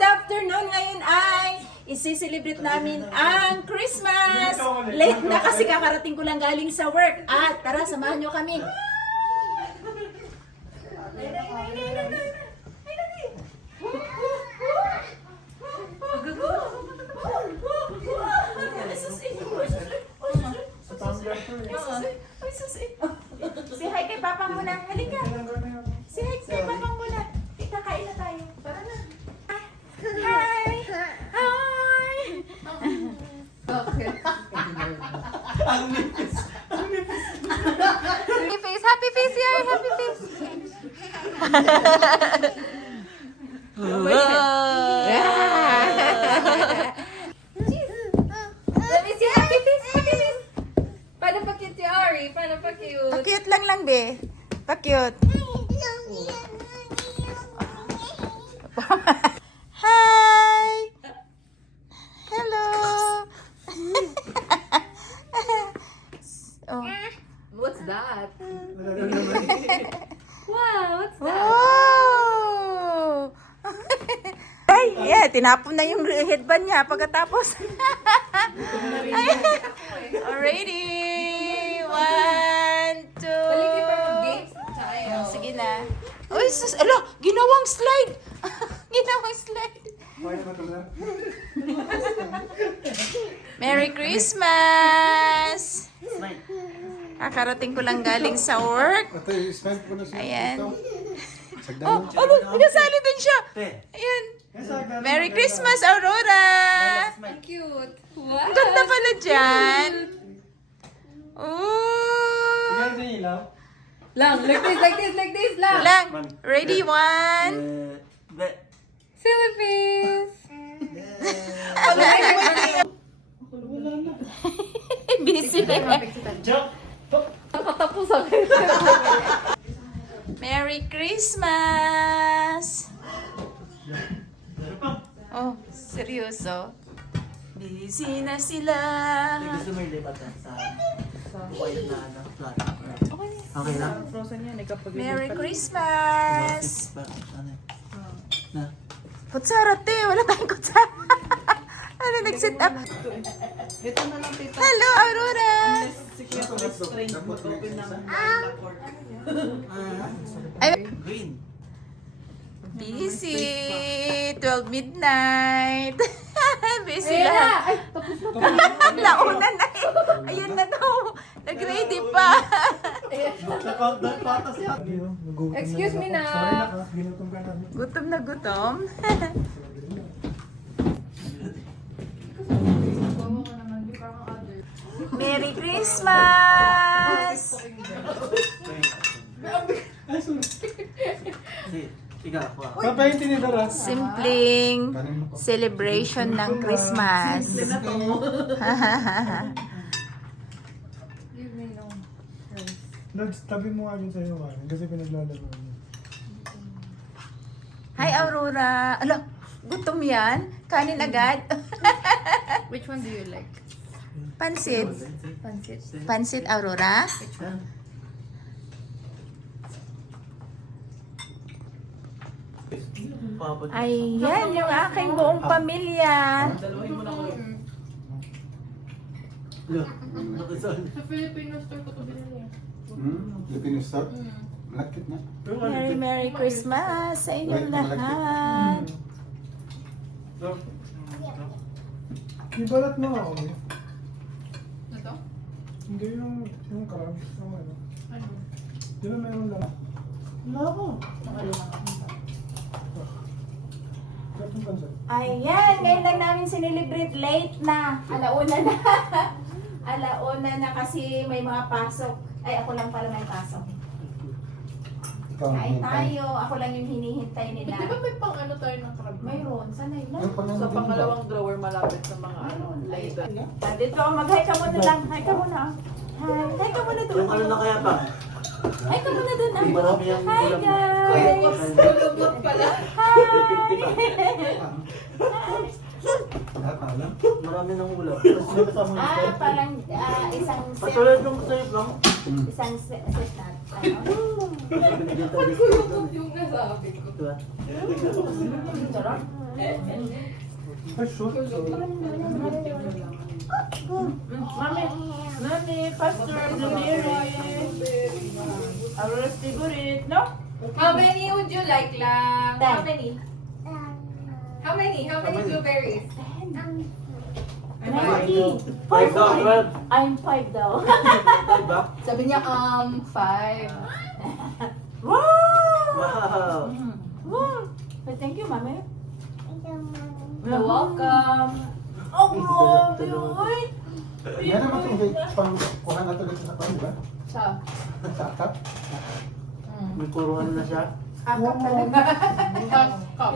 good afternoon. Ngayon ay isi-celebrate namin ang Christmas. Late na kasi kakarating ko lang galing sa work. At tara, samahan nyo kami. Say hi kay Papa muna. Halika. Say hi kay Papa muna. Kakain na tayo. Tara na. Hi! Hi! Okay. Happy face, happy face here, happy face. Let me see happy face, happy face. Paano pa cute si Ari? Paano pa cute? Pa-cute lang, be. Pa-cute. Hi! Hello! Oh. What's that? Wow, what's that? Wow! Ay, yeah, tinapon na yung headband niya pagkatapos. Already! 1, 2... Balik pa mag-games. Sige na. Uy, ala, ginawang slide. Ginawang slide. Merry Christmas! Kakarating ko lang galing sa work. Ayan. Oh, pinasali din siya. Ayan. Merry Christmas, Aurora! Cute. Ang Wow. ganda pala dyan. Ooh! Lang, like this, lang. Lang. Ready, 1. Silly face. Busy. Ang katapusan. Merry Christmas! Oh, seryoso? Busy na sila. Gusto mo ilipat yan sa white na ano, flat. Okay lang? Merry Christmas! Ano? Na? Kutsara, te. Wala tayong kutsara. Ano, nag-set up? Hello, Aurora! Ay, Green. busy. 12 midnight. Busy Ayan na. lahat. Ay, tapos na. Nauna na eh. Ayan na daw. Nag-ready pa. Excuse me na. Gutom na gutom. Merry Christmas! Sige, ikaw ako. Simpleng celebration ng Christmas. Give me no. Lods, tabi mo nga yun sa'yo, kasi pinaglalaro niya. Hi, Aurora. Ala, gutom yan? Kanin agad? Which one do you like? Pansit. Pansit. Pansit, Aurora? Ayan, yung aking buong pamilya. Dalawahin mo na ko. Look, nakasal. Sa Filipino store ko to binili. Filipino store? Malakit na. Merry Merry Christmas sa inyong lahat. Ibalat mo ako eh. Ito? Hindi yung crab. Yung ano. Ano? Di ba meron lang? Wala ako. Crab yung pansit. Ayan, ngayon lang namin sinilibrate late na. Alauna na. Alauna na kasi may mga pasok. Ay, ako lang pala may pasok. Ikaw ang Kain hintay. tayo. Ako lang yung hinihintay nila. Di ba may pang ano tayo ng crab? Mayroon, sanay lang. Yung pala Sa din pangalawang drawer malapit sa mga ano, Ayun. later. Dito, mag-hi ka muna lang. Hi ka muna. Hi. Hi ka muna doon. Yung ano na kaya pa? Ay, ka muna dun. ah. Marami ang Hi, ulam. guys! Kulubot pala. Marami ng ulam. Tapos may kasama yung Ah, parang isang set. Patuloy yung sa'yo lang. Isang set na. Ano? Binigyan tayo dito. Kulubot yung nasabi ko. Diba? Sarap. Ay, shoot. Mami, mami, Pastor Blueberry. Aurora's favorite, no? How many would you like lang? How many? How many? How many blueberries? 90. 5 daw, 12. I'm 5 daw. 5 ba? Sabi niya, 5. Wow! Wow! Wow! Thank you, mami. You're welcome. Oh, grabe, uy! Yan naman itong pang kuha na talaga sa pang, di ba? Siya. Sa akap. May puro ano na siya. Akap talaga. Cup. Ha?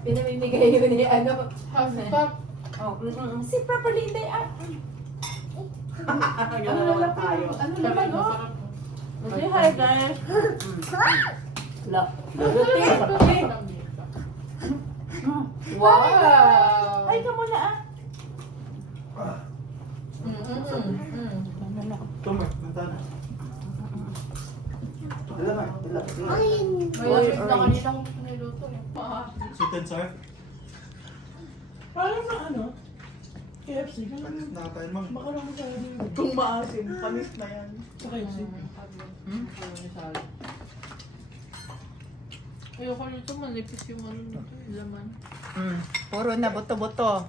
Pinamimigay yun ni ano. Half cup. Oh, sit properly, Inday. Ano naman tayo? Ano naman, oh? Say hi, guys. Look. Wow. Ay, ka muna, ah. Tumay, nantana. Wala nga, wala. May na kanina ko niluto eh. Sweet and sour. Parang na ano? KFC. Nakakain mo. Makarami sa ano. Kung maasim, panis na yan. Sa KFC. Ayoko nito, manipis yung ano nito, yung laman. Puro na buto-buto.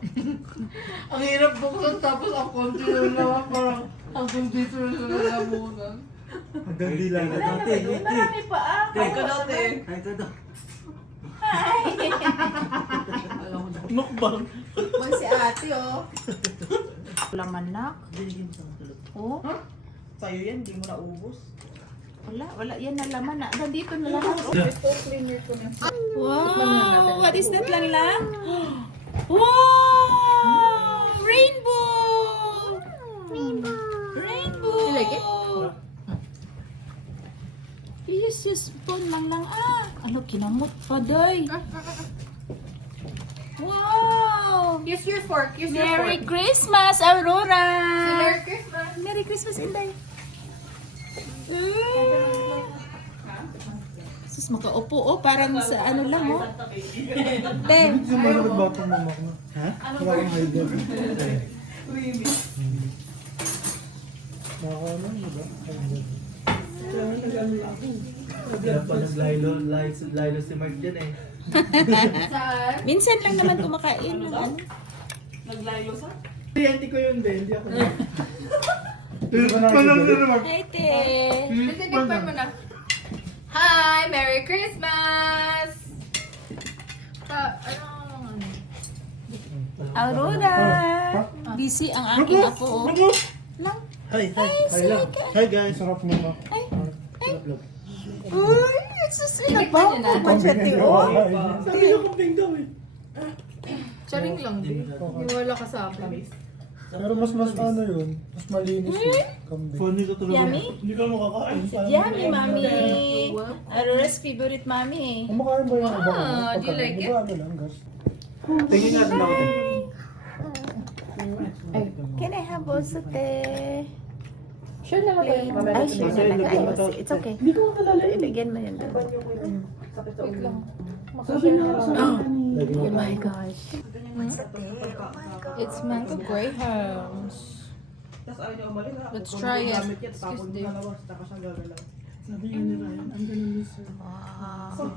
Ang hirap buksan tapos ang konti lang naman parang hanggang dito na sa lalamunan. Hanggang dila na. Wala naman doon. Marami pa, ah. Ay, kalote. Ay, ito daw. Mukbang. Mag si ate, oh. Laman na. Binigyan sa tulog. Oh, Sa'yo yan, di mo naubos. wala. Yan na laman na. Nandito na lahat. Ito, cleaner ko na. Wow! What is that lang? Wow! Rainbow! Rainbow! You like it? Yes, spoon lang. Ano, kinamot pa, day. Wow! Use your fork, use your Merry fork. Christmas, Aurora! Merry Christmas. Merry Christmas, Inday. Sus, makaupo, oh. Parang sa ano lang, oh. Dem. Hindi mo naman batang mama ko. Ha? Wala kang hide. Nakakaano, di ba? Kaya pa nag-lilo si Mark dyan eh. Saan? Minsan lang naman kumakain ng ano. Naglayo sa? Hindi ko yun din, hindi ako. Panang na naman. Hi, te. Titikpan mo na. Hi! Merry Christmas! Ano? Aurora. Busy ang aking apo, oh. Lang. Hi lang. Hi guys, sarap mo. Sarap lang. Uy, Titikpan niyo na. Machete, oh. Sabi niyo kambing daw eh. Charing lang din. Wala ka sa akin. Pero mas ano yun, mas malinis yung kambing. Funny ko tulog. Yummy? Hindi ka makakain. Yummy, mami. Aurora's favorite mami. Kumakain ba yung iba? Ah, do you like Di ba ano lang, gas? Tingin nga din ako. Can I have also, te? Sure na ba yung Ay, sure na lang. It's okay. Hindi ko makalala yun. Ilagyan mo yun doon. Wait lang. Oh my gosh. It's mango grahams. Tapos ayaw niya umalis ha. Let's Kung try it. gamit yan, tapon Excuse mo me. sa labas, tapos siya gagalaw. Sabi yun ni Ryan, ang ganun ni sir. Wow.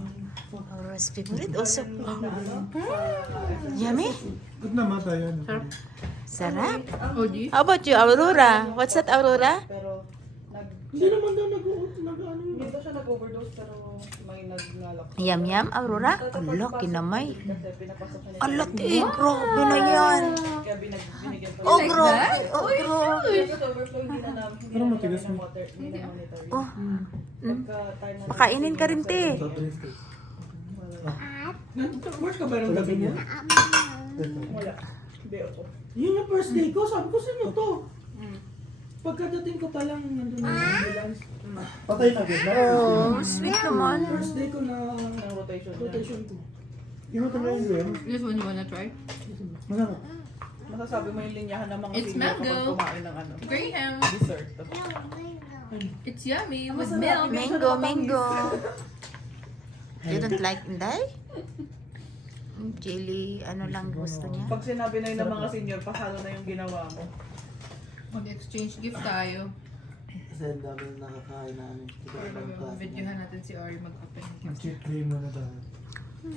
Aurora's favorite also. Yummy? Ba't namatay yan? Sarap. Oh, di? How about you, Aurora? What's that, Aurora? Pero, Hindi naman daw nag-ano yun. hindi daw siya nag-overdose, pero may nagngalak. Yum, yum, Aurora? Ang laki namay. Kasi pinapasok siya Ang laki. Grabe na yan. Kaya binigyan pa. Oh, grabe. Oh, grabe. Kasi sa overflow, hindi na namin, hindi Pero na matigas namin mo. water, hindi na monitoring. Oh. Pagka time na Makainin ka rin, te. Work ka ba ng gabi niya? wala. Hindi ako. Yun yung first day ko, sabi ko sino to? Pagkadating ko palang nandun na yung ambulance. Patay na agad na. Oh, sweet naman. First day ko na Ang rotation na. rotation ko. Yung ito na yung game. This one you wanna try? Masarap. Masasabi mo yung linyahan ng mga It's senior kapag mango. kumain ng ano, Graham. dessert. It's yummy with milk. Mango. You don't like Inday? Jelly, ano lang gusto niya? Pag sinabi na yun ng mga senior, pasalo na yung ginawa mo. Mag-exchange gift tayo. Kasi ang dami na nakakain na ano. Videohan natin si Ori mag-open Ang gift. cheat day muna tayo.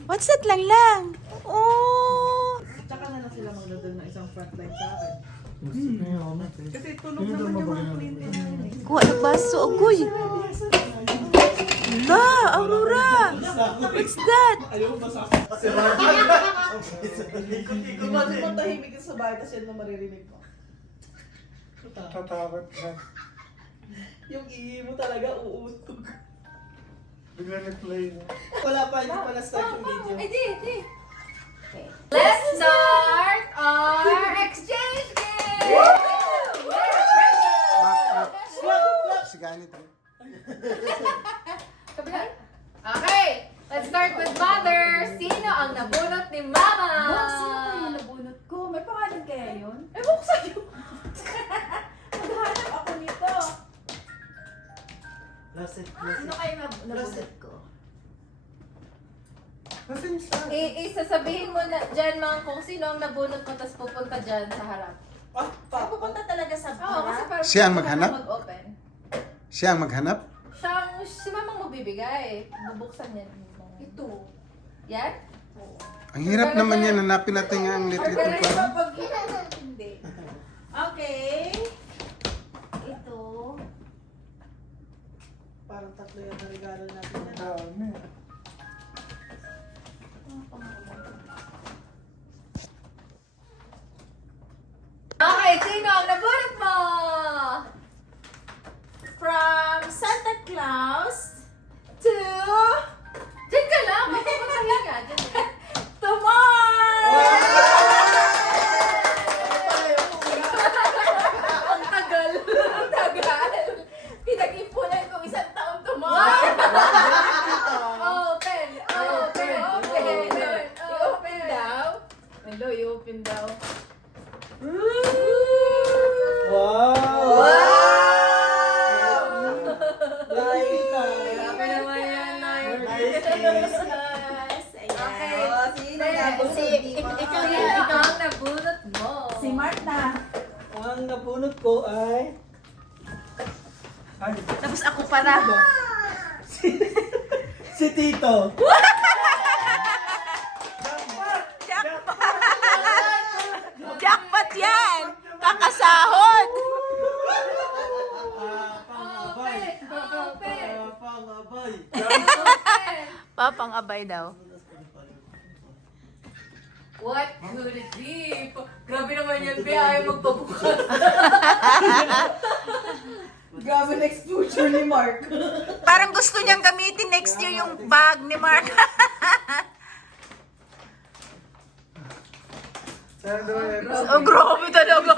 What's that lang? Oh! Tsaka na lang sila magdadal ng isang frontline sa akin. Gusto ko yung ano. Kasi tulog naman yung mga cleaning na yun eh. Kuha ng baso, agoy! La, Aurora! What's that? Imagine mo tahimik ka sa bahay, tapos yan mo maririnig mo. Tatakot ka. Yung ihi mo talaga uutog. Bigla nag-play na. Wala pa, hindi pa na-start yung video. Let's start our exchange game! Okay, let's start with mother. Sino ang nabunot ni mama? Sino ko yung nabunot ko? May pangalan kaya yun? Ewan ko sa'yo. Maghanap ako nito. Lasik, Sino kayo nabunot ko? Kasi yung sa... Isasabihin mo na dyan mga kung sino ang nabunot mo, tapos pupunta dyan sa harap. Ay, pupunta talaga sa Oo, kasi para Siya ang maghanap? mag-open. Siya ang maghanap? Si mamang mo bibigay. Bubuksan yan. Ito. Yan? Ang hirap naman yan, hanapin natin ang little Pero ko. iba pag Hindi. Okay. Ito. Parang tatlo yung regalo natin yan. Dami. Okay, sino ang nabunot mo? From Santa Claus to Diyan ka lang. Magpapahinga. Diyan ka. to Mars! Ang tagal. Ang tagal. Pinag-ipunan ko isang taon to Mars. Open. Open. Open. I-open daw. Hello, i-open daw. Wow! Grabe naman yan, Nay. Yes. Okay. Ayan. Ikaw ang nabunot mo. Si Marta. Ang nabunot ko ay... Ay, Tapos ako para. si Tito. Jackpot yan! Kakasahod! Pangabay. Open. Pangabay. Papang abay daw. What could it be? Grabe naman yan, Bea. Ayaw magpabukas. Grabe na exposure ni Mark. Parang gusto niyang gamitin next year yung bag ni Mark. Oh, grabe talaga.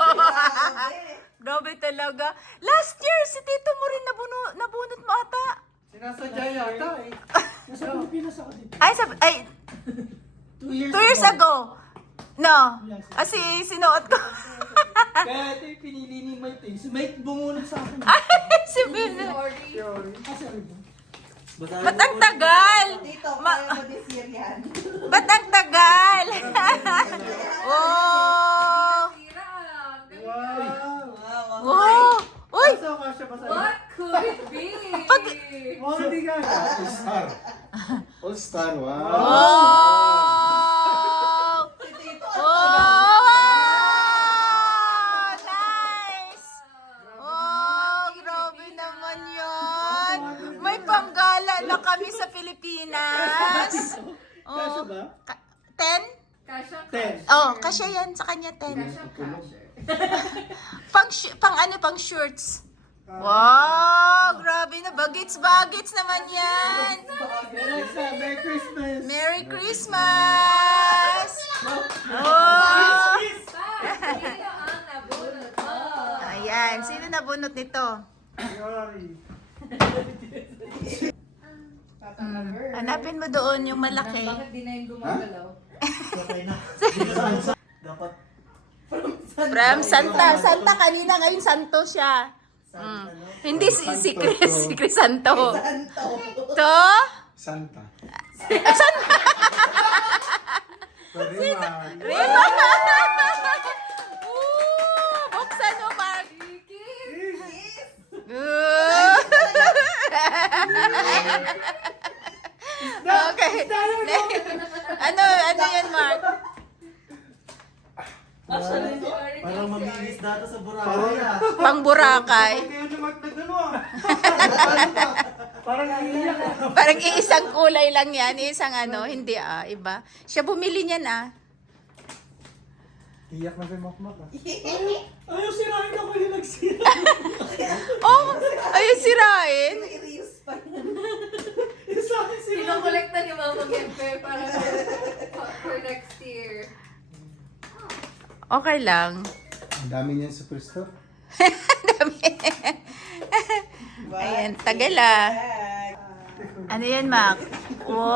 Grabe talaga. Last year, si Tito mo rin nabunot mo ata. Sinasadya yata eh. Nasa Pilipinas ako dito. Ay, 2 years 2 years ago. No. Kasi sinuot ko. Kaya ito yung pinili ni Mike eh. Si Mike bumunot sa akin. Si Bill. Kasi ano ba? Ba't ang tagal? Tito, Ma- kaya mo this year yan. Ba't ang tagal? Oh! Wow! Wow! Uy! Basta ka siya basta. What could it be? Oh, hindi ka. All-star, wow. Oh! Oh! Nice! Oh, grabe naman yun. May panggala na kami sa Pilipinas. Kasya Oh, ba? 10? Kasha, 10. Oh, kasya yan sa kanya 10. Pang shorts. Wow, grabe na. Bagets naman yan. Merry Christmas! Merry Christmas! Oh! Sino ang nabunot mo? Ayan, sino nabunot nito? Hanapin mo doon yung malaki. Bakit di na yung gumagalaw? Dapat From Santa. Santa kanina, ngayon Santo siya. Hindi si Crisanto. To? Santa. Rima! Buksan mo, Mark. Okay. Ano yan, Mark? parang maminis data sa Boracay ah. Pang Boracay. Parang iisang kulay lang yan. Isang hindi iba. Siya bumili niyan Iyak na si Makmak ah. Ayaw sirahin ako yung nagsira. Oh, ayun sirain. I-reuse pa yan. Yung sa akin sira. Kinukolekta ni Mama Gempe para for next year. Okay lang. Ang dami niyan superstore. Ayan, tagal Ano yan, Mac? Wow!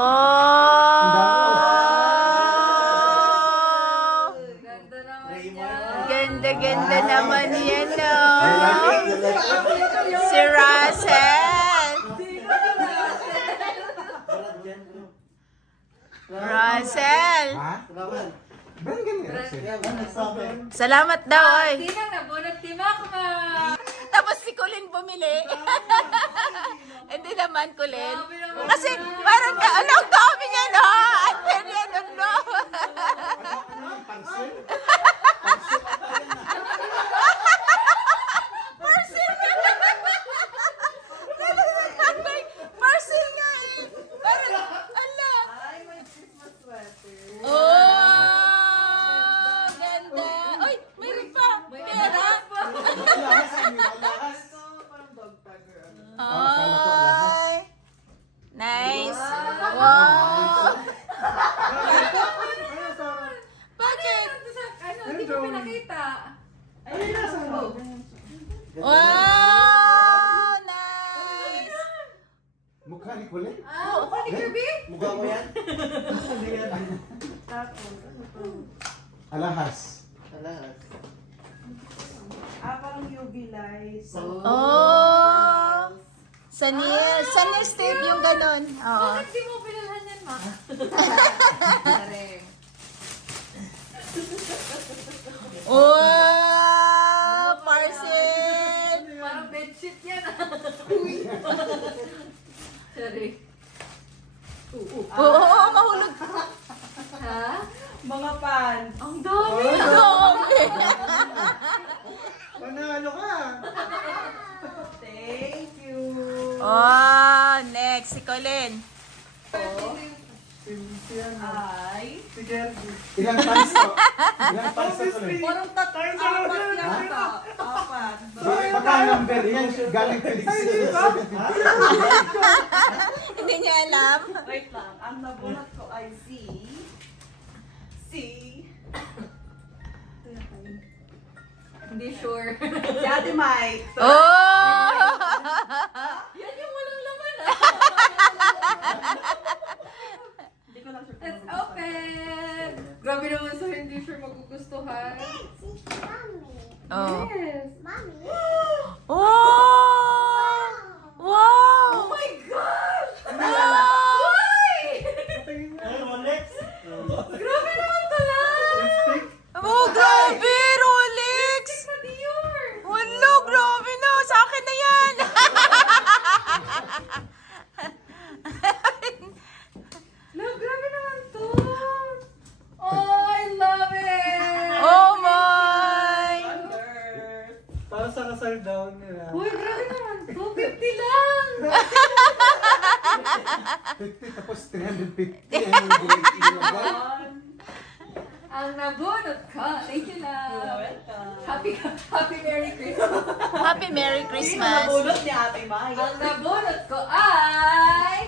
Ganda naman yan. Ganda naman yan, no? Si Russell! Russell! Ha? Brand ganyan. Salamat daw, oy. Sinang nabunot ni Makma. Tapos si Colin bumili. Hindi naman, Colin. Kasi parang ang dami niya, no? Ang yan, no? Parcel nga. Parcel nga eh. Parang, ala. Ay, may Christmas sweater. Oh, ganda. Uy, mayroon pa. Pera. Ito, parang dog tag or ano. Ay. Nice. Wow. Bakit? Ano, hindi ko pinakita. Ay, nasa loob. Wow! Nice! Mukha ni Colin? Ah, upa ni Kirby? Mukha mo yan? Tapos, ano to? Alahas. Alas. Parang UV lights. Oh! Sa nail tape yung ganun. Oo. Bakit di mo pinalhan yan, Ma? Tare. Wow! Parcel! Parang bedsheet yan. Sorry. Oo, mahulog. Ha? Mga pants. Ang dami. Dami. Panalo ka! Thank you. Oh, next, si Colin. Si ano? Ay. Si Gertie. Ilang pants to? Ilang pants to Colin? Parang apat yata. Apat. Baka number yan. Galing Felix. Hindi niya alam. Wait lang. Ang nabunot ko ay si... Hindi sure. Si Ate Mike. Oh! Yan yung walang laman, Hindi ko lang sure. Let's open! Grabe naman sa hindi sure magugustuhan. Oh. Yes. Oh! Wow! Oh my gosh! Wow! Why? Ay, Rolex! Grabe naman pala! Oh, grabe, Rolex! Sa Dior! Wala, grabe na. Sa akin na yan. Love, grabe naman to! Oh, I love it! Oh my! Para sa kasal down nila. Uy, grabe naman to! 50 lang! 50 tapos 350. Ano Ang nabunot ko. Thank you, love. Welcome. Happy Merry Christmas. Happy Merry Sino Christmas. nabunot ni Ate Mike? Ang nabunot ko ay...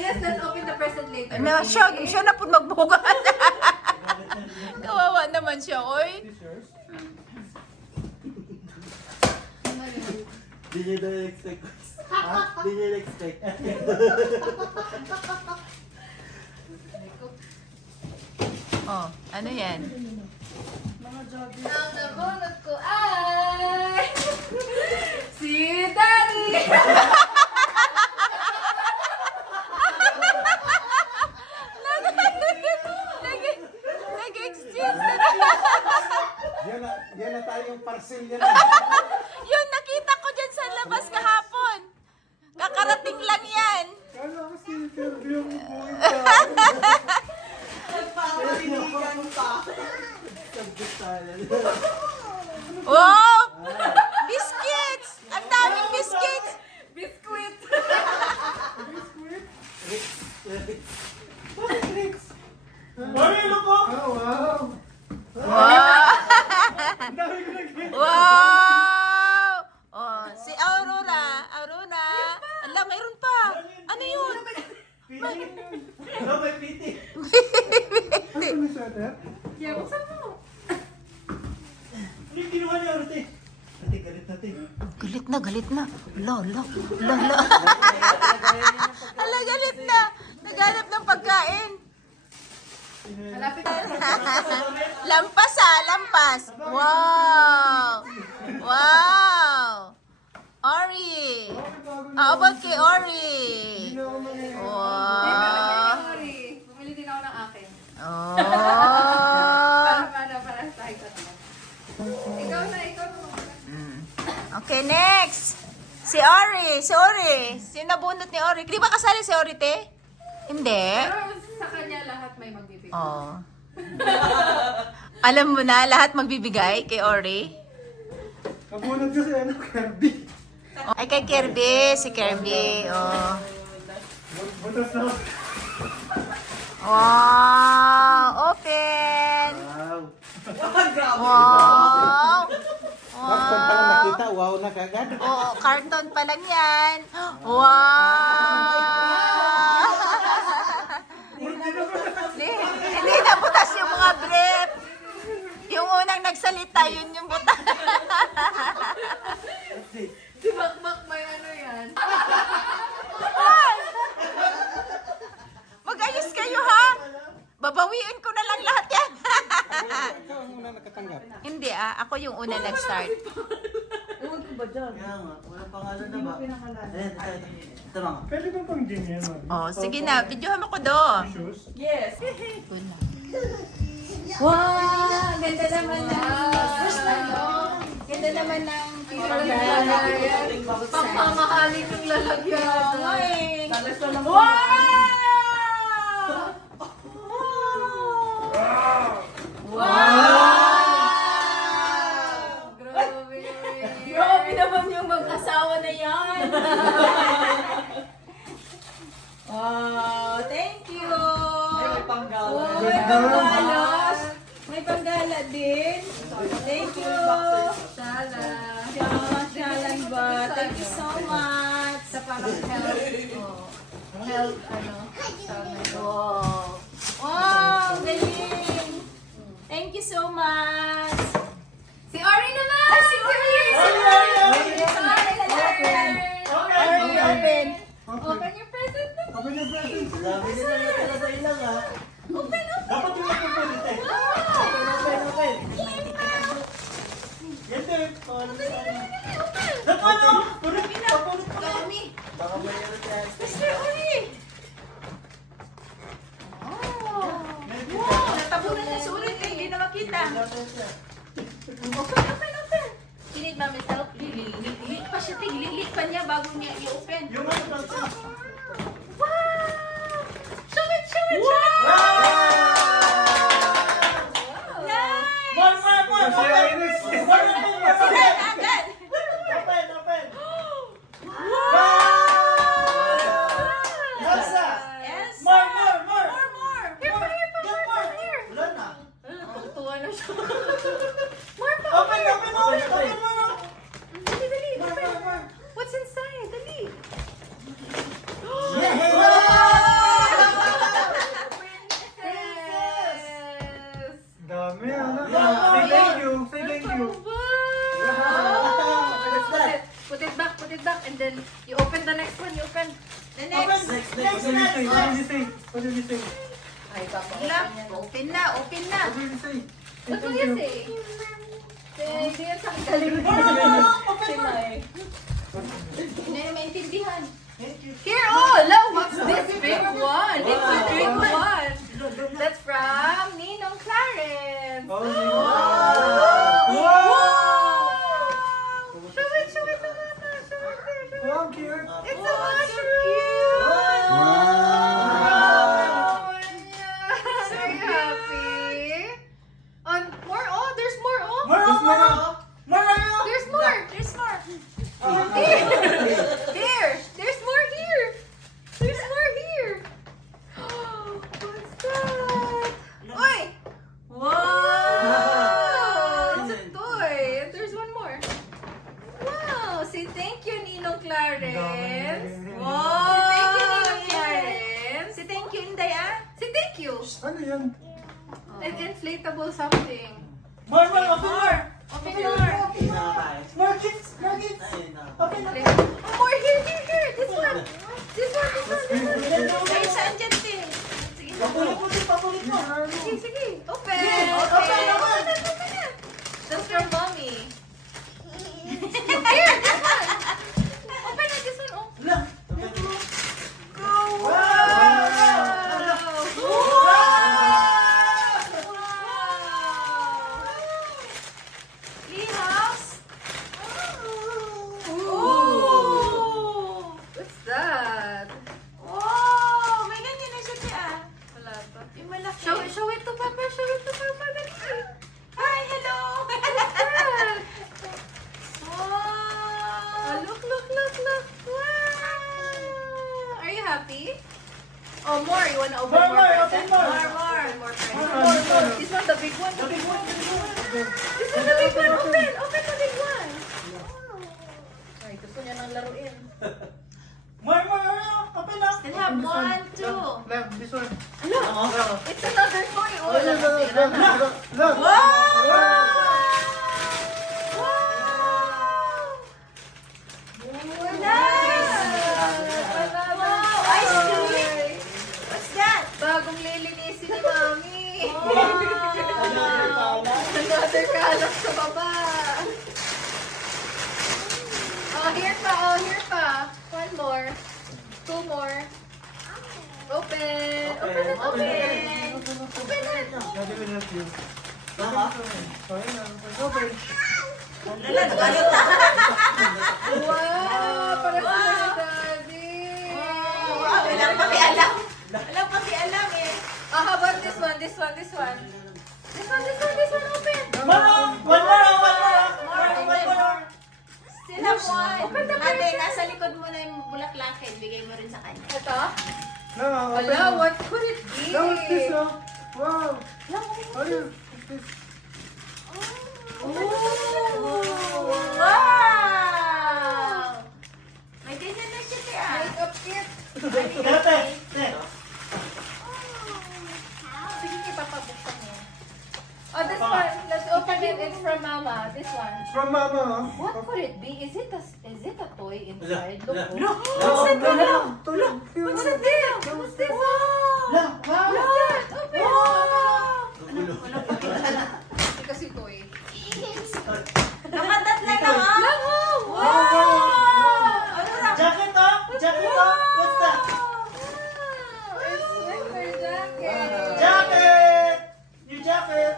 yes, let's open the present later. Na, siya na po magbukas. Kawawa naman siya, oy. Hindi nyo expect. Ha? Hindi nyo expect. Oh, ano yan? Ang nabunot ko ay... si Daddy! Nag-exchange na. Yan na tayong parcel yan. Yun, nakita ko dyan sa labas kahapon. Kakarating lang yan. Kala ko si Kirby yung buhay Nagpakalinigan pa. Wow! Biscuits! Ang daming biscuits! Biskuit! Ano po? Ah, wow! Wow! Ang dami ko nag-hit. Wow! Oh, si Aurora. Aurora. Ala, mayroon pa. Ano yun? Ano may piti? Ano yung sweater? Kaya buksan mo. Hindi kinuha niya, Arte. Ate, galit natin. Galit na, galit na. Lolo. Lolo. Ala, galit na. Naghanap ng pagkain. Malapit na. Lampas lampas. Wow! Wow! Ori! How about kay Ori? Hindi na ako mangyayari. Wow! Sorry. Bumili din ako ng akin. Oh! Para tayo ka naman. Ikaw na. Okay, next! Si Ori! Si Ori! Sino nabunot ni Ori? Di ba kasali si Ori, te? Hindi. Pero sa kanya lahat may magbibigay. Oh. Alam mo na, lahat magbibigay kay Ori? Kabunod ko si Kirby. Ay, kay Kirby. Si Kirby. Oh. Butas na ako. Wow! Open! Wow. Wow! Bakit pala Wow! nakita, wow na kagad. Oo, carton pa lang yan. Wow! Hindi na butas yung mga brief. Yung unang nagsalita, yun yung butas. Si Bakbak may ano yan. Mag-ayos kayo, ha? Babawiin ko na lang lahat yan. Ikaw ang una nakatanggap. Hindi, ako yung una nag-start. Ewan ko ba dyan? Kaya nga, walang pangalan na ba? Ayan, ito mga. Pwede bang pang gym yan, Mami? Oh, sige na, videohan mo ko doon. Shoes? Yes. Wow! Ganda naman ng... Ganda naman ng... Pagmamahalin ng lalagyan. Talas na lang. Grabe! Grabe naman yung mag-asawa na yan! Wow! Thank you! Ay, may panggala. Oh, may panggalas! May panggala din! Thank you! Shala! Shalan ba? Thank you so much! Sa parang health. Health, ano? Wow! Wow! Galing! Thank you so much! Si Ori naman! Si Ori! Si Ori! Ori, open! Open your present na! Open your presents. Sabi nila na pala sa ilang ha. Open! Dapat yung magpupulit eh. Open. Yan din. Pangalan sa akin. Dapat ano? Purot. Papulot ko. Kami! Baka mayroon yan. Mr. Ori! Wow! Natabunan niya sulit eh, hindi na makita. Open, open, open! Sinid mami's help. Lilit pa siya, lilit pa niya bago niya i-open. Yung ano ba? Wow! Show it, show it, show it! Nice! More, more, more. Kasi Open. Ines. More, more, more. Sila na agad! Open, open. Wow! Elsa. Yes! More, more, more. More, more! Here pa, here pa, Get more pa, more. here! Wala na. Tuwa na siya. More pa! Open, open, open, open, open. Dali, dali! More, Open! more, more. What's inside? Dali! Princess! Dami, ano? Yeah. Say thank you. Say thank you. Wow! What's that? Put it back, put it back, and then you open the next one. You open the next. What did you say? What did you say? Ay, papa. Lock. Open na, open na. What did you say? What do you say? Hindi yan sa galing. Si Mai. Hindi na maintindihan. Here, oh, look, what's this big one? It's a big one. That's from Ninong Clarence. Oh, Wow! Show it to Mama. Show it there. Show it. wow, cute. It's a mushroom. Wow. Oh, yeah. Are you happy? On more? Oh, there's more. Oh, There's more. there's more. There's more. Here. There's more here. There's more here. What's that? Oi! Wow! It's a toy. And there's one more. Wow! Say thank you, Ninong Clarence. Wow! Say thank you, Ninong Clarence. Si thank you, Inday ah. Say thank you. Ano yan? An inflatable something. More, open more. Open more. More gifts. Open na. More here. This one. This one. Ay, saan dyan, Tin? Sige na. Papulit mo. Sige. Open. Open. na. That's from mommy. Here, this one. Open na this one. Oh. Look. Treehouse. Ooh. What's that? Oh, may ganyan na siya, Tia. Wala pa. Yung malaki. Show it to Papa. Show it to Papa. Dali. Hi, hello. Oh, look. Wow. Are you happy? Oh, more. You wanna open more presents? More presents. This one, the big one. The big one. This one, the big one. Open the big one. Ay, gusto niya nang laruin. More. Open na. Still have 1, 2. Left, this one. It's another toy. Oh, Look. Wow, ice cream. What's that? Bagong lilinisin ni Mami. Wow. Another kalak sa baba. Oh, here pa. One more. Two more. Open. Open it. Daddy will help you. Lala, nagalit na. Wow, para sa Daddy. Wow, walang pakialam. Walang pakialam eh. How about this one? This one. Open. One more. Still have 1. Open the Ate, nasa likod mo na yung bulaklakin. Bigay mo rin sa kanya. Ito? No, open. Wala, what could it be? No, what's this? Oh? Wow. What is this? Wow! May ganyan na siya, Tia. Makeup kit. Ate. Sige, papabuksan mo. Oh, this one. Let's open it. It's from Mama. This one. From Mama, huh? What could it be? Is it a toy inside? Look. No, What's it? What's What's this? What's this? Wow! What's that? Open. Hindi kasi toy. Nakatatla na nga. Wow! Ano lang? Jacket. What's that? It's winter jacket. Jacket. New jacket.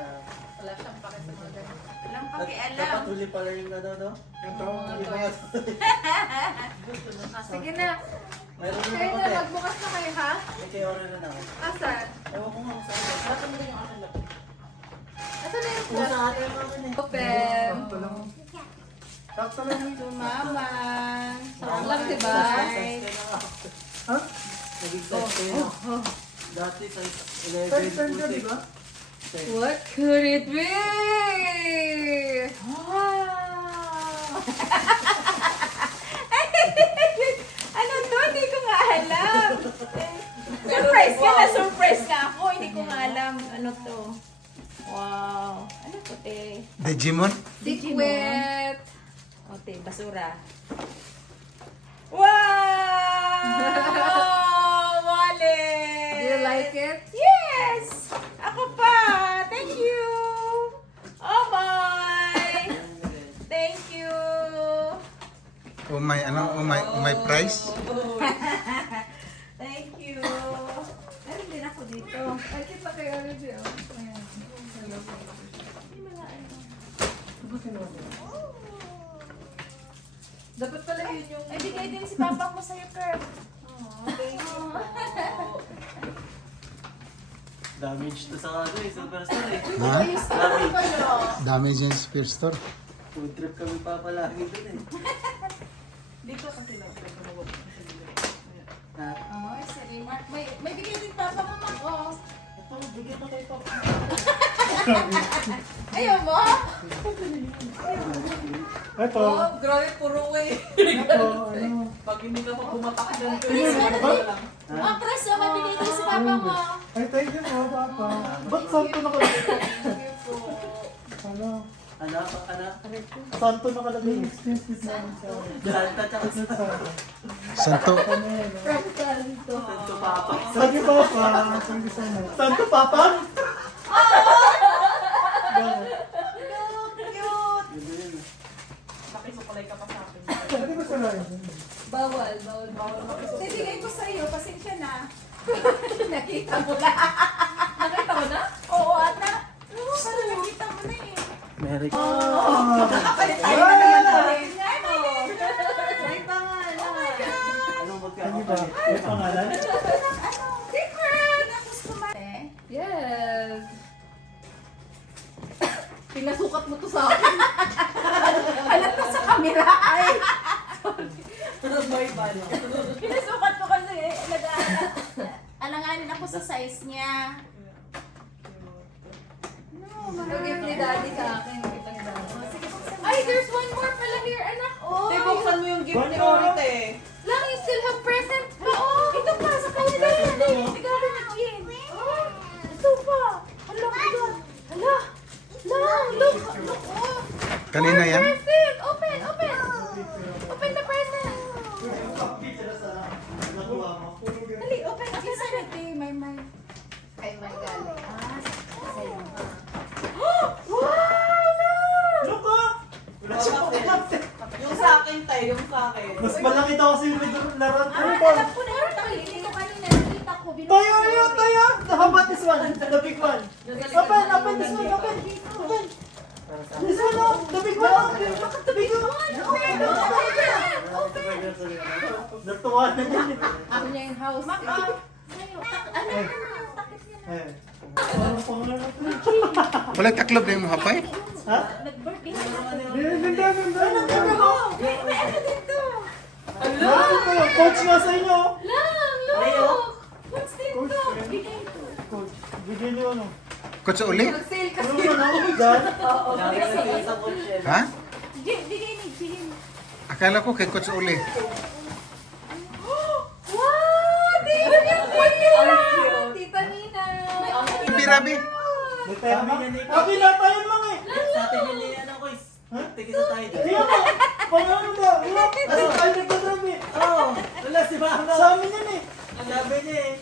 Wala siyang pakit sa mga ganun. Walang pakialam. Napatuloy pala yung ano, no? Ito. Yung mga... Sige na. Meron din Kayo ako, na, te. magbukas na kayo, ha? May kayo rin na ako. Asan? Ewan ko nga kung saan. Bakit mo rin yung akin lang? Asan na yung Kung sa plastic? akin namin eh. Open. Sakto lang. Sakto lang. To Mama. Sarap lang, diba? Size 10 na nga. Ha? Naging size 10 na. Dati size 11, Size 10 ka, di ba? What could it be? Wow! Ano to? Hindi ko nga alam. Surprise ka na, surprise ka ako. Hindi ko nga alam. Ano to? Wow. Ano to, te? Digimon? Secret. O, te, basura. Wow! Wallet! Do you like it? Yes! Ako pa! Thank you! Oh my! Thank you! Oh my, ano? Oh my price? Thank you! Meron din ako dito. Ay, kita kay ano siya. Ayan. Dapat pala yun yung... Ay, bigay din si Papa ko sa'yo, Kurt. Thank you. Damage to sa ano eh, superstar eh. Ha? Damage. Damage yung Spear Store. Food trip kami pa palagi dun eh. Dito kasi lang. Ha? Oh, sige, Mark. May bigay din Papa mo, Mark, oh. Ito, bigyan mo kay Papa. Ayaw mo? Ito. Oh, grabe, puro way. Ito, ano. Pag hindi ka pa pumatak dyan. Please, meron din. Oh, Chris, oh, may bigay din si Papa mo. Ay, thank you po, Papa. Ba't santo nakalagay? Ano? Ano? Santo nakalagay. Excuse me namin sa Santa tsaka Santo. Santo Papa. Thank you, Papa. Thank you so much. Santo, Papa? Nakisukulay ka pa sa akin. Hindi ko sa line. Bawal. Bibigay ko sa'yo, pasensya na. Nakita mo na. Nakita mo na? Oo, ata. Parang nakita mo na eh. Merry Ay, naman May pangalan. Anong Ano ba? May pangalan? Secret! Tapos kumate. Yes. Pinasukat mo to sa akin. Alam mo sa camera. Ay, May balo. pinasukat ko kasi. Alanganin ako sa size niya. No, Nag-gift ni daddy sa akin. Nag-gift ni daddy. Sige, buksan mo. Ay, there's one more pala here, anak. Oh, Te, buksan mo yung gift ni Orite. lang, you still have present pa. Oh, Ito pa, sa kanya. Tignan mo yun. Ito pa. Hala, hala. Hala. Look. Oh. Kanina yan? present. Open. Open the present. Dali, open. Kisa na, te. May. Ay, my God. Sa'yo. Yung sa akin, te, yung sa akin. Mas malaki daw kasi yung laran. Ano ba? Alam ko na yung takili ko kanina. Nakita ko. Tayo! How about this one? The big one. Open this one, open. This one, oh, the big one. The big one. Natuwa na yan. Ako niya yung house. Sa'yo. Ano yung takip niya na? Eh, ano pangalan natin? Wala taklob na yung hapay? Ha? Nag-birthday na ako. Ganda. May ano dito? Coach nga sa inyo. Lang, look. What's dito? Bigay ko. Coach, bigyan niyo ano. Kotse uli? Nag-sale Ano kasi. ba na? Dan? Lagi na sa kotse. Ha? Bigay ni Jean. Akala ko kay Kotse uli. Wow! Tita Nina! Tita Nina! Birabi. May pera ba? Binata yun lang eh. Sa atin yun ni ano ko is. Tigisa tayo dyan. Tingnan mo. Pangalan ba? Kasi tayo nagkadrab eh. Oo! Wala si Mano! Sa amin yan eh. Ang labi niya eh.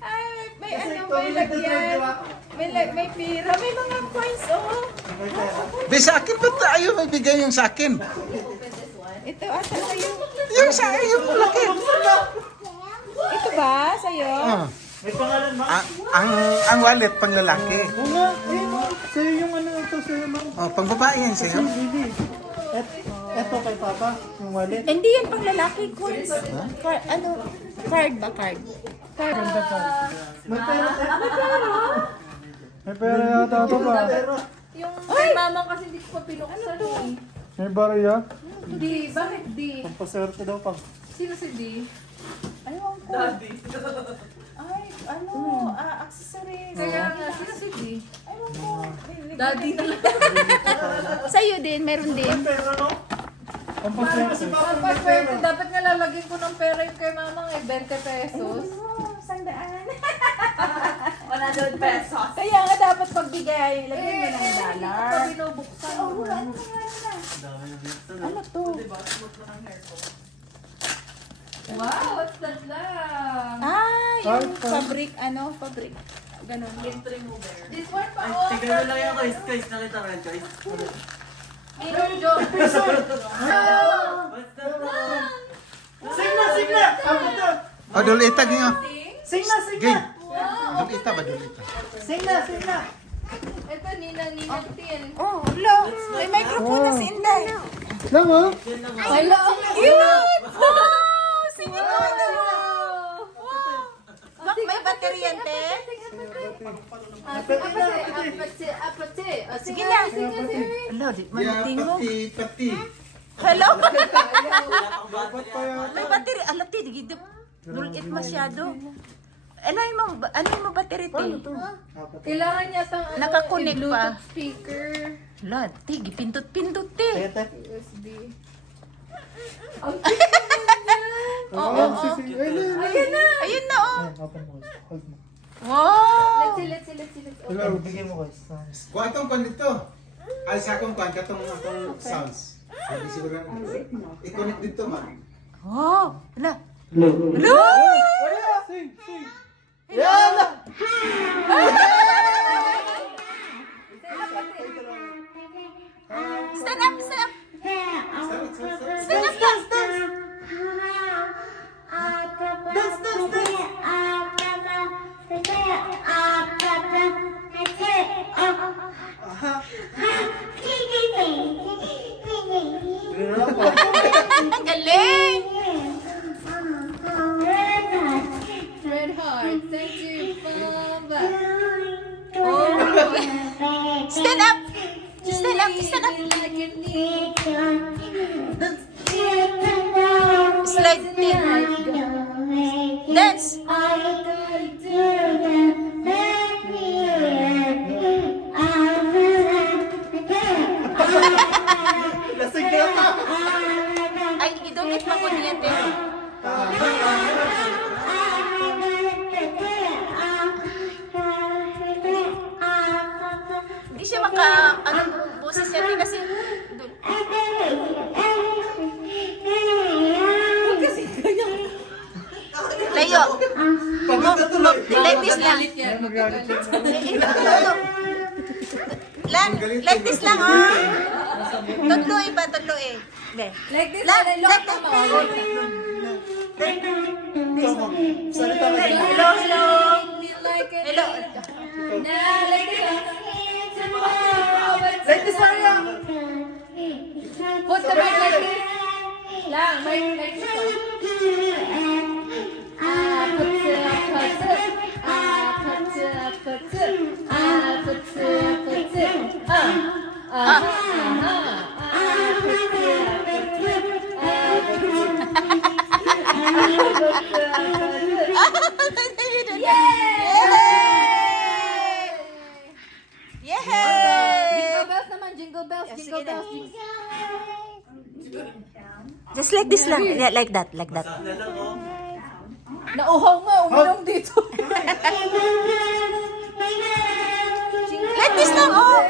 Ay, may Kasi ano, kami may nagkadrab, di lagyan. ba? May pira. May mga coins, oh. May pera. Be, sa akin ba tayo may bigay yung sa akin? Ito, ata sa'yo. Yung sa akin, yung malaki. Ito ba? Sa'yo? Oh. May pangalan ba? Ang wallet pang lalaki. Oo nga. Eh, sa'yo yung ano ito, sa'yo ma'am. Oh, pang babae yan sa'yo. Lily. Eto kay Papa, yung wallet. Hindi yan pang lalaki. Coins. Ano? Card ba? Card. Ganda ka. May pera. May pera yata ito ba? Yung kay mamang kasi hindi ko pa pinuksan eh. May barya. Di, bakit di? Pampaswerte daw pang. Sino si di? Ayaw ko. Daddy. Ay, ano? Accessories. Kaya nga, sino si di? Ayaw ko. Daddy na lang. Sa'yo din, meron din. May pera no? Pampaswerte. Pagpapwerte, dapat nga lalagyan ko ng pera yung kay mamang eh, 20 pesos. Sandaan. 100 pesos. Kaya nga dapat pagbigay. Lagyan mo ng dollar. Binubuksan. Oh, wala na nga na. Dami na dito. Ano to? Wow, what's that lang? Ah, yung fabric, fabric. Ganon. This one pa, Ay, oh. tignan mo lang yung guys. Guys, nakita ko yan guys. Ayun, John. What's that? Sing na! Ako to! Oh, dulita niyo. Sing na! Gay. Dulita ba dulita? Sing na! Ito, Nina Tin. Oh, wala. May microphone na si Inday. Lang oh! Wala, ang Cute! Wow! Singin mo na. Bak, may baterya, te? Sige na. Hello, di maniting mo. Pati. Hello? Dapat pa yan. May baterya. Alam, te, digidip. Lulit masyado. Ano yung battery, te? Kailangan niya pang Nakakunik pa. Bluetooth speaker. Wala, te, gipindot-pindot, te. Ete. USB. Oo. Ayun na! Ayun na, oh. Open mo. Hold mo. Wow! Let's see. Hello, bigyan mo guys. Kuha itong kwan dito. Ay, sa akong kwan, katong sounds. Hindi siguro na. I-connect dito, man. Oh, wala. Hello! Hello! Sing! Yan! Stand up, stand up. Stand up, dance, dance. Ang galing! Red heart. Thank you, Mama. Oh. Stand up! Stand up, stand up. Slide din. Dance. Lasig na ka! Ay, idugit mo ko niya, te. Hindi siya boses niya, te, kasi... Layo. Like this lang. Like this lang, oh. Tudloy ba? Tudloy. Be. Like this, Like like that. Salita ka din. Hello, hello. Hello. Like this, Maria! Put the mic like this. Lang, mic like this. Jingle bells naman, jingle bells, jingle bells. Just like this lang. Yeah, like that, like that. Nauhaw nga, uminom dito. Like this lang, oh.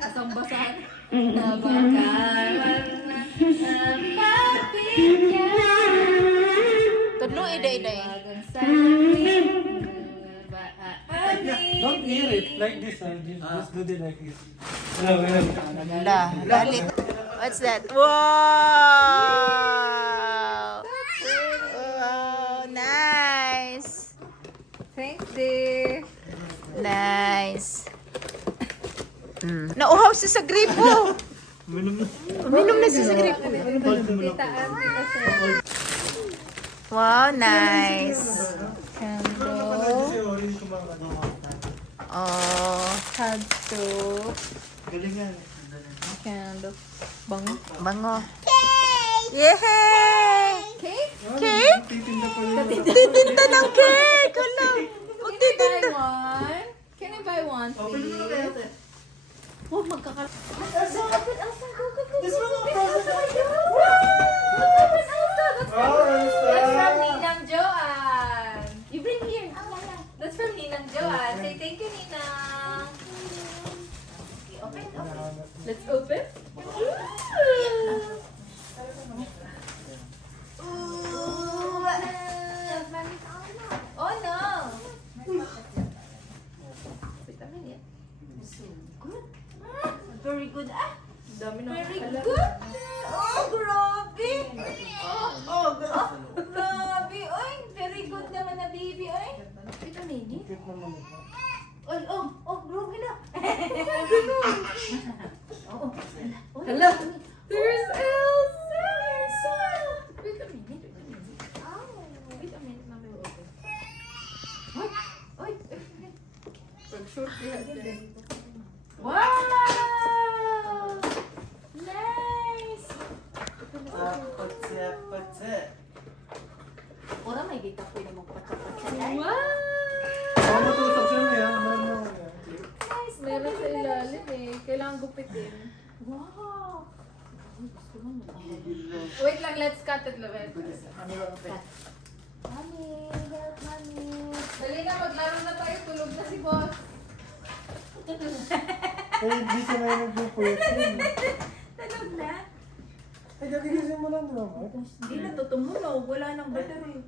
Asang basahan. Nabakaran na ang Tudlo, ida. Don't hear it like this. Just do it like this. Hello. Lalit. What's that? Wow! Wow, nice. Thanks, dear. Nice. Nauhaw siya sa gripo. Uminom na si Sakri. Tita Ann. Wow, nice. Candle. Si Ori kumakain. Oh, kadto. Galingan. Candle. Bango. Bango. Yay! Cake? Cake? Titinda pa rin. Titinda ng cake! Ano? Magtitinda. One. Can I buy one, please? Oh, magkakal... This one ang That's present. Oh, from Ninang Joanne. You bring here. That's from Ninang Joanne. Say thank you, Ninang. Okay, open. Let's open. Oh no. Wait a minute. Good. Very good. Ah. Very good. Oh, grabe. Oh, grabe. Oy, very good naman na baby. Oy. Wait a minute. Oy, grabe na. Hello. There's Elsa. Wait a minute. Wait a minute. Mami will open. Oy. Pag-short yan. Wow! Nice! Patse. Ora may gita ko na magpatsa-patsa. Wow! Baka matusok siya na yan. Nice! Meron sa ilalim eh. Kailangan gupitin. Wow! Gusto mo wait lang, let's cut it, Lovet. Mami, help Mami. Dali na, maglaro na tayo. Tulog na si boss. Eh, hindi siya na nagpupuyat. Talog na. Ay, gagigising mo lang naman. Hindi na tutumunog. Wala nang battery.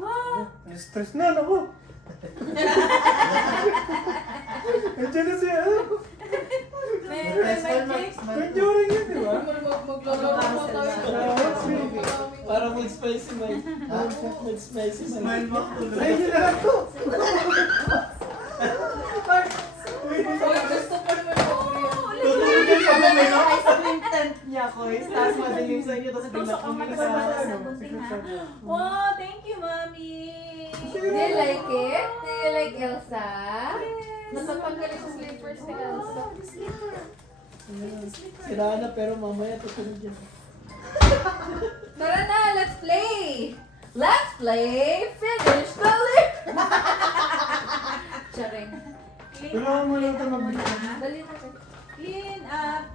Wow! Na-stress na, naku. Nandiyan na siya. May magic. Conjuring yun, di ba? Maglaro na tayo. Para mag-spicy man. Mag-spicy man. Smile mo. Ay, hindi na lang to. Uy, gusto ko naman yung Tutulogin pa mo na ice cream tent niya ko. Tapos madilim sa inyo. Tapos bigla Tusok ang kumili mata sa... sa bunting ha. Wow, thank you, Mommy. Do you like it? Do you like Elsa? Nasapagkalit sa slippers ni Elsa. The slipper. Sira na pero mamaya tutulog yan. Tara na, let's play! Let's play! Finish the lip! Charing. Kailangan mo lang ito magbigay. Dali natin. Clean up,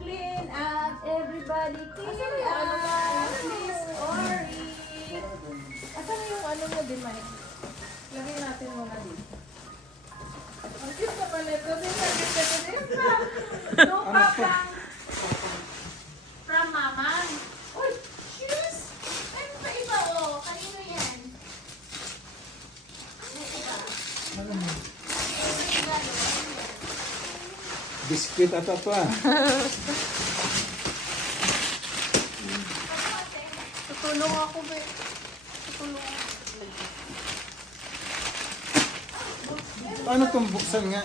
everybody clean up. Please, Ori. Asan yung ano mo, di Mike? Lagay natin muna dito. Ang cute naman ito. No papang. From Mama. Uy, shoes. Ano pa iba, oh? Kanino yan? Biscuit ato to ah. Tutulong ako, be. Tutulong ako. Paano itong buksan nga?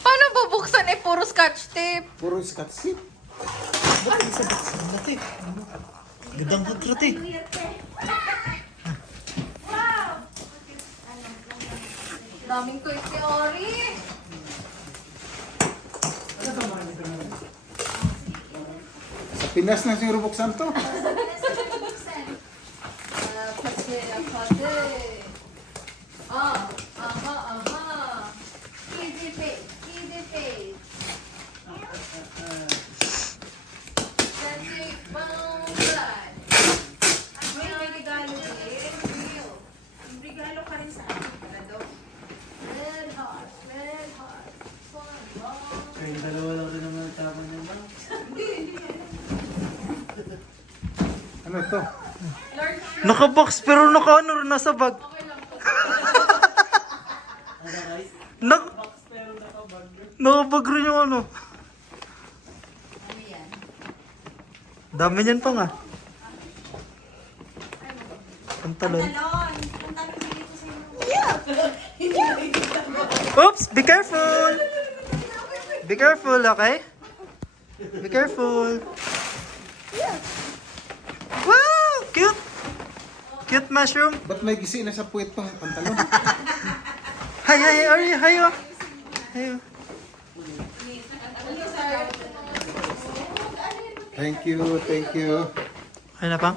Paano bubuksan eh? Puro scotch tape. Puro scotch tape. Gandang kutrati. Daming ko si Ori. Sa Pinas na siguro buksan to. Pati. Aha. Easy face. Magic Mountain. May regalo din. Regalo ka rin sa akin. Red heart. Fun. Kaya dalawa lang rin naman ang tama niya ba? Ano to? Naka-box pero naka-ano rin nasa bag. Naka-bag rin yung ano. Dami niyan pa nga. Pantalon. Talon. Ang talon dito sa inyo. Oops! Be careful! Be careful, okay? Be careful. Wow! Cute! Cute mushroom. Ba't may gisi na sa puwet pang pantalon? Hi, hi, Ori. Hi, oh. Hi, oh. Thank you, thank you. Ano na pa?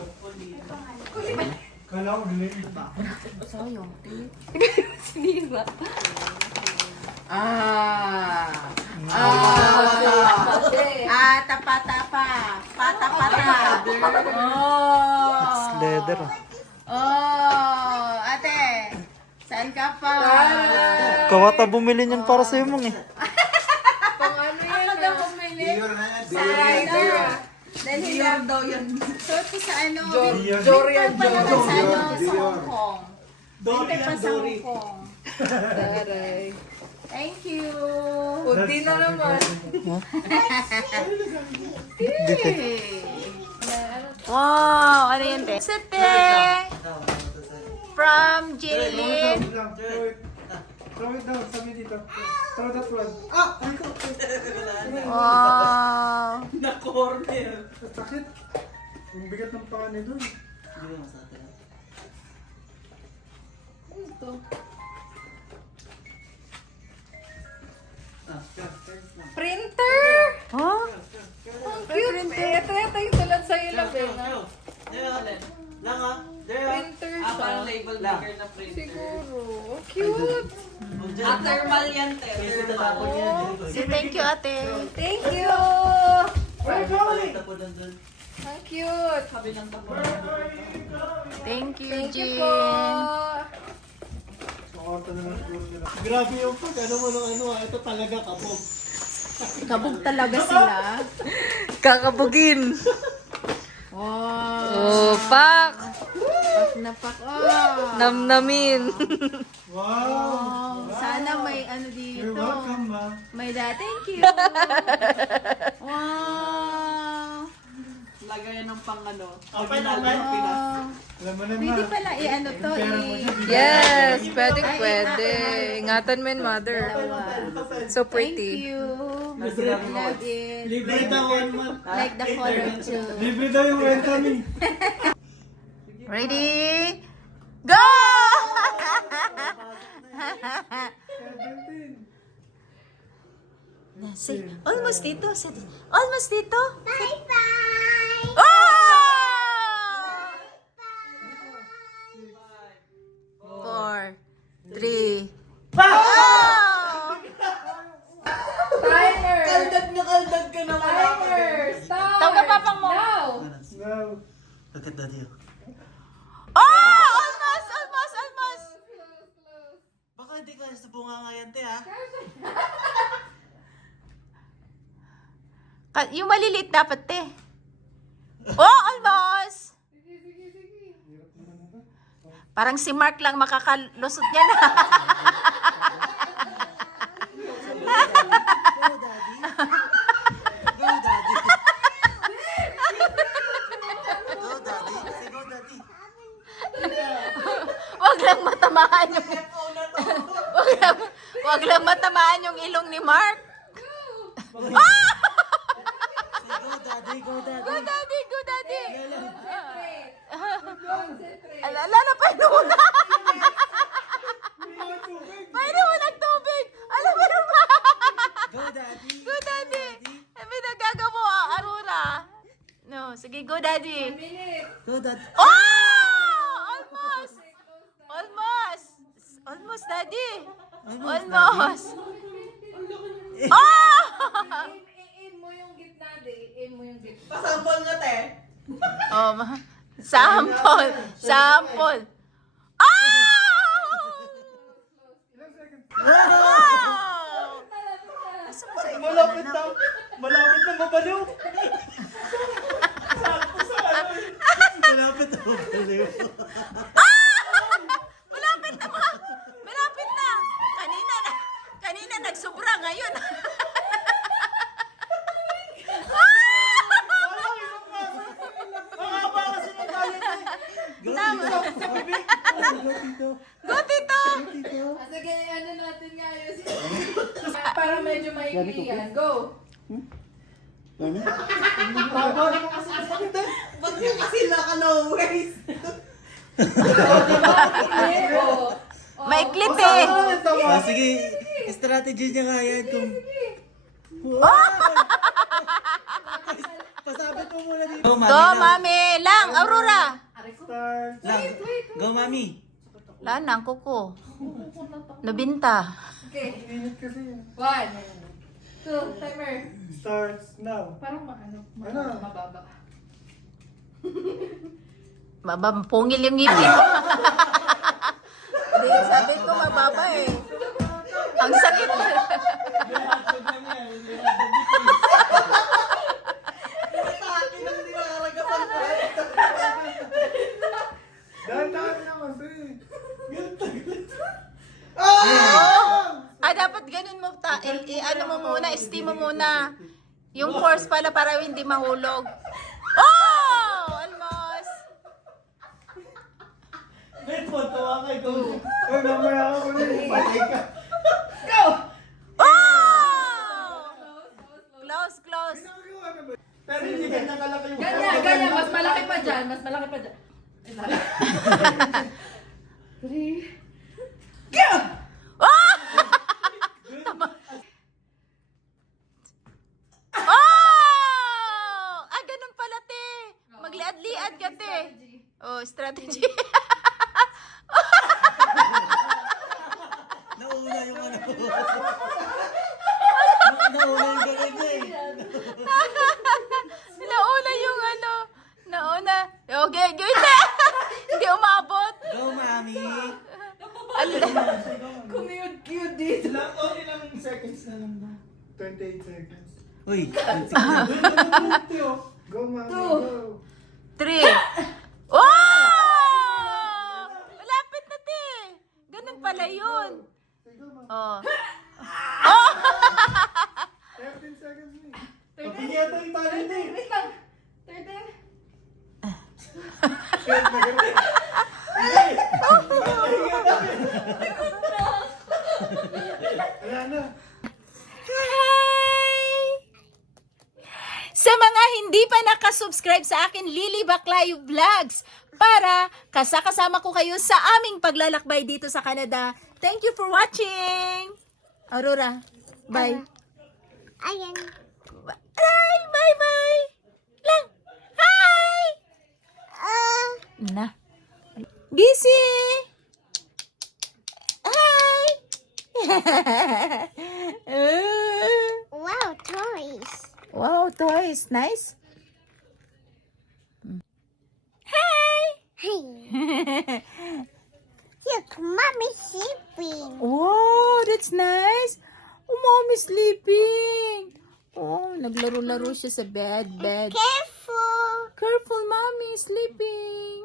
Kala ko galing. Tapa-tapa. Pata-pata. Oh. Leather. Oh, ate. Saan ka pa? Kawata bumili niyan para sa'yo mong eh. Ako daw bumili. Dior na, Dior. Dahil daw yun. Suot ko sa ano. Dorian, winter pa naman sa ano, sa Dior. Hong Kong. Winter pa sa Dory. Hong Kong. Thank you. Kunti na naman. Dito. Wow, ano yun, te? Sete! From Jillian. Throw it down, sabi dito. Throw that one. Wow. Na-corner. Sakit. Ang bigat ng paa ni doon. Printer! Oh? Cute, eh. Ito yung tulad sa'yo lang, eh. Lang ah. There ah. Printer Parang siya. label maker na printer. Siguro. Cute! Thermal yan, te. So, thank you, ate. Thank you! Where going? Ang cute! Thank you, Thank you Jean. po! Makorta na lang siguro nila. Grabe yung pag ano mo nung ano ah. Ito talaga kabog. Kabog talaga sila. Kakabugin. Wow. Oh, pak! Pak na pak. Oh. Namnamin. Wow. Oh, sana may ano You're dito. welcome, ma. May thank you. Wow. Lagayan ng pang ano. Open, open. Oh. Alam mo na, ma. Pwede pala i-ano to Yung pera mo eh. siya, Yes, pwede, Ay, pwede. Ingatan mo yun, mother. So Thank pretty. you. Love it. Libre daw one month. Like the color too. Libre daw yung renta ni. Ready? Go! 17. Say, almost dito. Almost dito. Bye-bye! Oh! 4, 3, oh! Timer! Kaldag na kaldag ka na Timer! Start! Tawag ka papang mo. Now! No. Look at daddy. Oh! Almost! Almost! Almost! Baka hindi ka sa bunga nga yan, te, ha? Yung maliliit dapat, te. Oh! Almost! Parang si Mark lang makakalusot niya na. Go, daddy. Go, daddy. Say go, daddy. Wag lang matamaan yung... wag lang matamaan yung ilong ni Mark. Ah! Say go, daddy. Go, daddy. Go daddy, go daddy. Alala na pa muna. Painom mo ng tubig. Alam mo naman. Go, daddy. Go daddy. May nagagawa mo, Arura. No, sige, go daddy. Go, daddy. Oh! Almost. Almost. Almost, daddy. Almost. Oh! I-aim mo yung gitna, i-aim mo yung gitna. Pasampol nga, te. Oh, sample. Sample. Oh! Wow! Malapit na. Malapit na mabaliw. Malapit na mabaliw. Malapit na ba? Malapit na. Kanina nagsobra ngayon. Makaba kasi ng tayo na. Tama. Sa bibig. Go, tito. Sige, ano natin nga yun. Para medyo maikli yan. Go! Haba naman kasi sakit eh. Ba't yung kasi naka-low waist? Maiklit eh. Ah, sige, strategy niya nga yan kung... Pasabit mo muna dito. Go, mami. Go, lang. mami. Lang, Aurora. Start. Lang. Go, mami. Wala na, ang kuko. Nabinta. Minute kasi yan. 1, 2, timer. Starts now. Parang mababa. Pungil yung ngipin. Hindi, sabi ko mababa eh. Ang sakit. Dahan-dahan naman sa'yo. Dapat ganun mo. Ano mo muna, steam mo muna. Yung force pala para hindi mahulog. Oh! Almost. Wait mo, tawa ka ikaw. Ay, mamaya ako na yung patay ka. Oh! Close, close. Ginagawa na ba? Pero hindi ganyan kalaki yung... Ganyan. Mas malaki pa dyan. Oh! Ganun pala, te. Magliad-liad ka, te. Oh, strategy. Nauna yung ano. Nauna yung gano'n niya eh. Nauna yung ano. Nauna. Okay, good na. Hindi umabot. Go, mami. Cute dito. Ilang seconds na lang ba? 28 seconds. Uy, Go, mami, go. 3. Oh! Malapit na, te. Ganun pala yun. Go, mami. Oh. 13 seconds na eh. Papingeta yung talent eh. Wait lang. 13. Wala na. Hi! Sa mga hindi pa nakasubscribe sa akin, Lily Baclayo Vlogs, para kasama ko kayo sa aming paglalakbay dito sa Canada. Thank you for watching! Aurora, bye. Ayan. Bye! Bye-bye! Lang! Hi! Na. Busy! Hi! Wow, toys. Wow, toys. Nice. Hi! Hey, look, mommy's sleeping. Oh, that's nice. Oh, mommy's sleeping. Oh, naglaro-laro siya sa bed. Careful. Careful, mommy, sleeping.